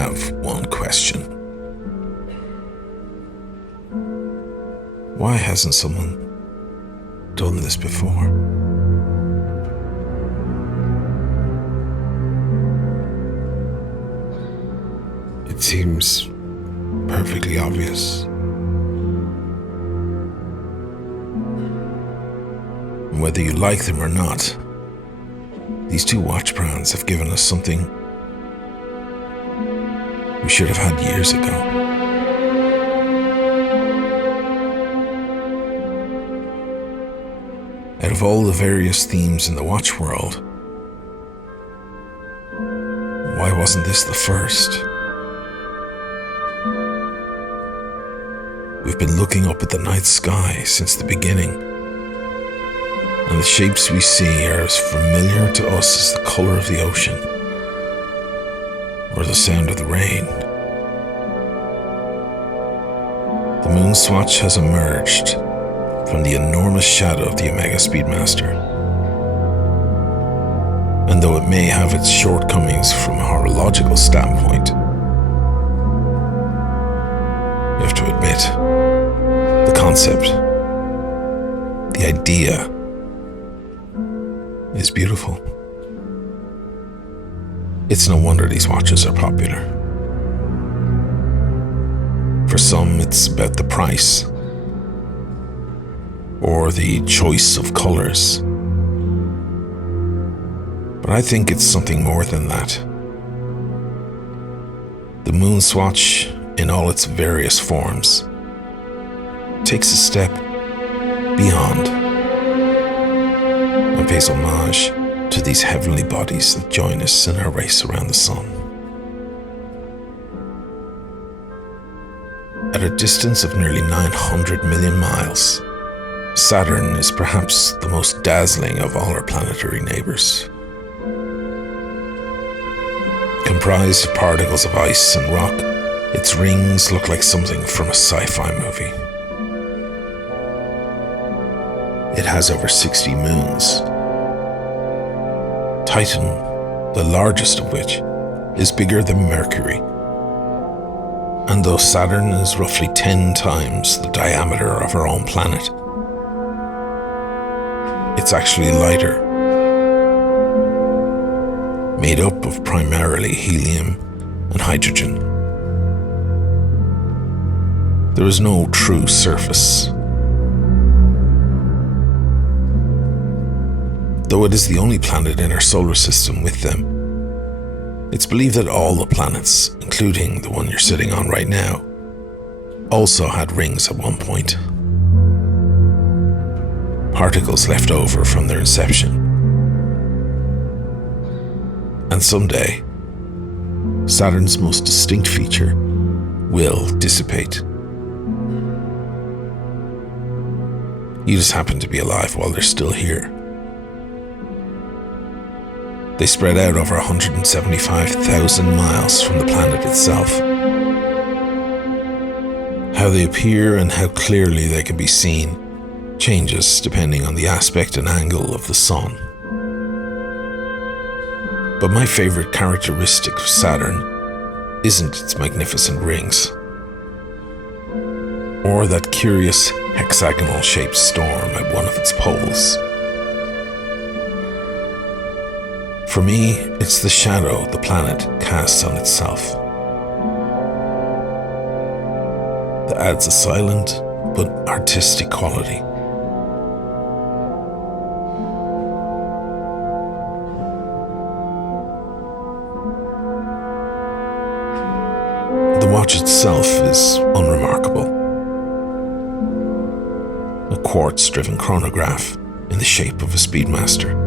have one question. Why hasn't someone done this before? It seems perfectly obvious. Whether you like them or not, these two watch brands have given us something we should have had years ago. Out of all the various themes in the watch world, why wasn't this the first? We've been looking up at the night sky since the beginning, and the shapes we see are as familiar to us as the color of the ocean or the sound of the rain. The MoonSwatch has emerged from the enormous shadow of the Omega Speedmaster. And though it may have its shortcomings from a horological standpoint, you have to admit, the concept, the idea, is beautiful. It's no wonder these watches are popular. For some, it's about the price or the choice of colors. But I think it's something more than that. The MoonSwatch, in all its various forms, takes a step beyond and pays homage to these heavenly bodies that join us in our race around the sun. At a distance of nearly 900 million miles, Saturn is perhaps the most dazzling of all our planetary neighbors. Comprised of particles of ice and rock, its rings look like something from a sci-fi movie. It has over 60 moons. Titan, the largest of which, is bigger than Mercury. And though Saturn is roughly 10 times the diameter of our own planet, it's actually lighter, made up of primarily helium and hydrogen. There is no true surface. Though it is the only planet in our solar system with them, it's believed that all the planets, including the one you're sitting on right now, also had rings at one point. Particles left over from their inception. And someday, Saturn's most distinct feature will dissipate. You just happen to be alive while they're still here. They spread out over 175,000 miles from the planet itself. How they appear and how clearly they can be seen changes depending on the aspect and angle of the sun. But my favorite characteristic of Saturn isn't its magnificent rings, or that curious hexagonal-shaped storm at one of its poles. For me, it's the shadow the planet casts on itself that adds a silent but artistic quality. The watch itself is unremarkable. A quartz-driven chronograph in the shape of a Speedmaster.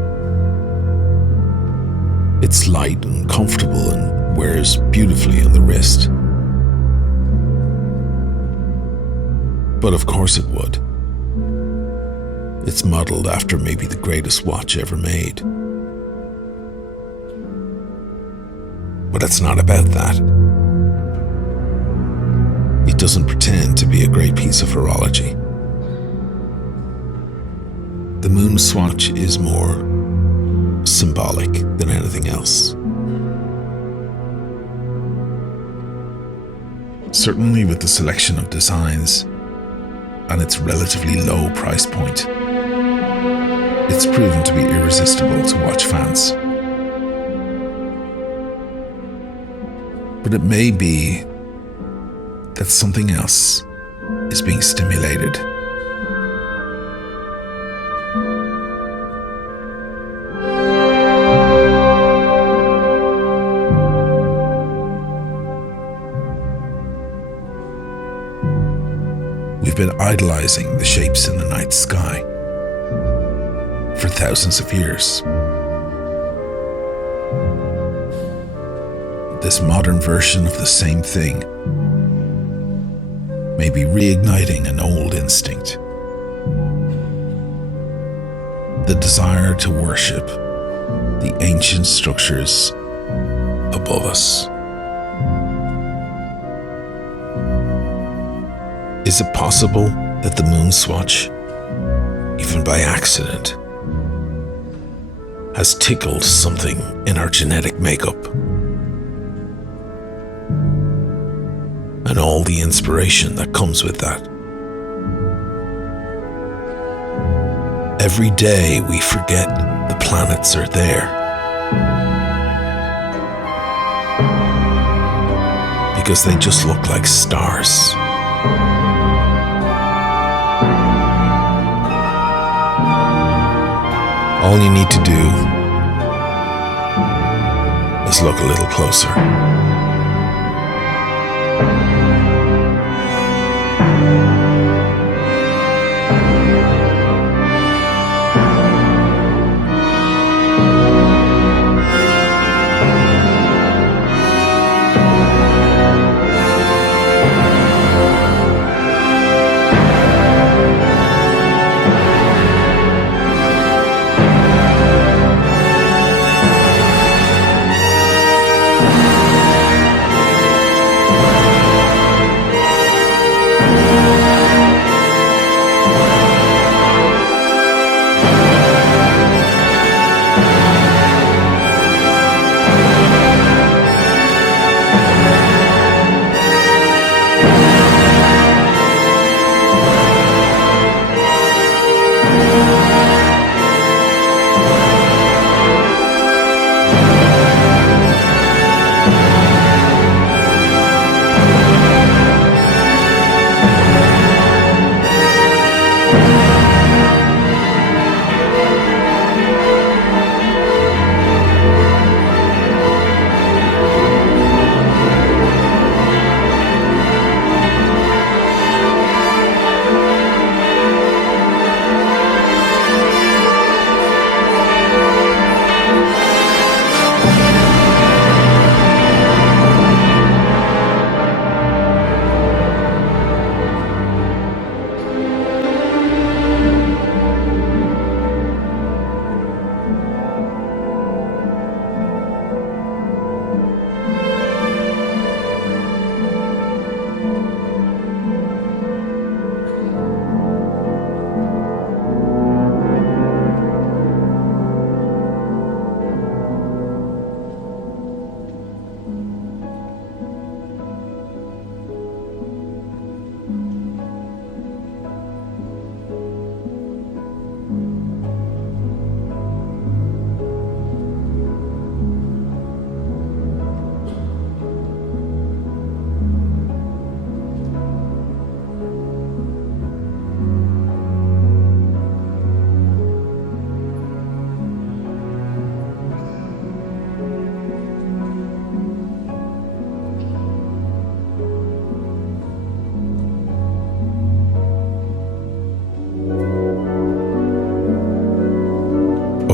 It's light and comfortable and wears beautifully on the wrist. But of course it would. It's modeled after maybe the greatest watch ever made. But it's not about that. It doesn't pretend to be a great piece of horology. The MoonSwatch is more symbolic than anything else. certainly with the selection of designs and its relatively low price point. It's proven to be irresistible to watch fans. But it may be that something else is being stimulated. We've been idolizing the shapes in the night sky for thousands of years. This modern version of the same thing may be reigniting an old instinct. The desire to worship the ancient structures above us. Is it possible that the MoonSwatch, even by accident, has tickled something in our genetic makeup? And all the inspiration that comes with that. Every day we forget the planets are there. Because they just look like stars. All you need to do is look a little closer.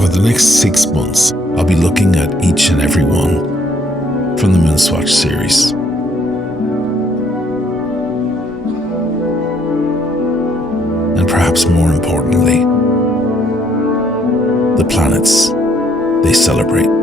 For the next 6 months, I'll be looking at each and every one from the MoonSwatch series. And perhaps more importantly, the planets they celebrate.